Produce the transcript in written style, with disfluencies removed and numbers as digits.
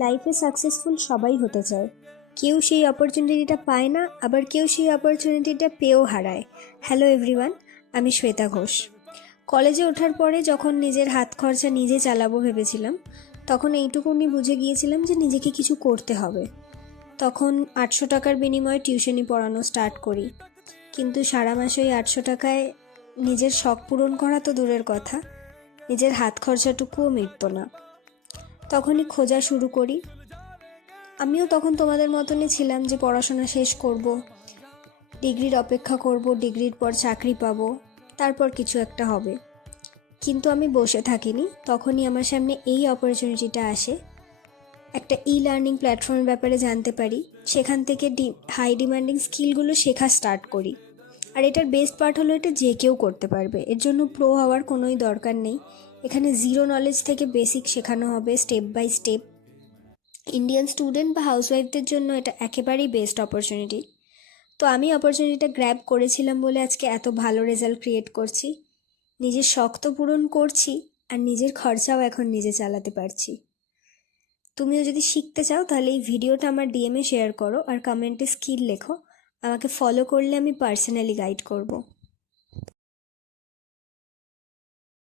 লাইফে সাকসেসফুল সবাই হতে চায়। কেউ সেই অপরচুনিটিটা পায় না, আবার কেউ সেই অপরচুনিটিটা পেয়েও হারায়। হ্যালো এভরিওয়ান, আমি শ্বেতা ঘোষ। কলেজে ওঠার পরে যখন নিজের হাত খরচা নিজে চালাবো ভেবেছিলাম, তখন এইটুকুনি বুঝে গিয়েছিলাম যে নিজেকে কিছু করতে হবে। তখন 800 টাকার বিনিময়ে টিউশনি পড়ানো স্টার্ট করি। কিন্তু সারা মাসে ওই 800 টাকায় নিজের শখ পূরণ করা তো দূরের কথা, নিজের হাত খরচাটুকুও মিটত না। তখনই খোঁজা শুরু করি। আমিও তখন তোমাদের মতনই ছিলাম যে পড়াশোনা শেষ করব, ডিগ্রির অপেক্ষা করব, ডিগ্রির পর চাকরি পাবো, তারপর কিছু একটা হবে। কিন্তু আমি বসে থাকিনি। তখনই আমার সামনে এই অপরচুনিটিটা আসে। একটা লার্নিং প্ল্যাটফর্মের ব্যাপারে জানতে পারি, সেখান থেকে হাই ডিমান্ডিং স্কিলগুলো শেখা স্টার্ট করি। আর এটার বেস্ট পার্ট হলো এটা যে কেউ করতে পারবে, এর জন্য প্রো হওয়ার কোনোই দরকার নেই। এখানে জিরো নলেজ থেকে বেসিক শেখানো হবে step by step. Indian student বা হাউসওয়াইফদের জন্য এটা একেবারেই বেস্ট অপরচুনিটি। তো আমি অপরচুনিটিটা গ্র্যাব করেছিলাম বলে আজকে এত ভালো রেজাল্ট ক্রিয়েট করছি, নিজের শখ তো পূরণ করছি, আর নিজের খরচাও এখন নিজে চালাতে পারছি। তুমিও যদি শিখতে চাও তাহলে এই ভিডিওটা আমার ডিএমে শেয়ার করো আর কমেন্টে স্কিল লেখো। আমাকে ফলো করলে আমি পার্সোনালি গাইড করব।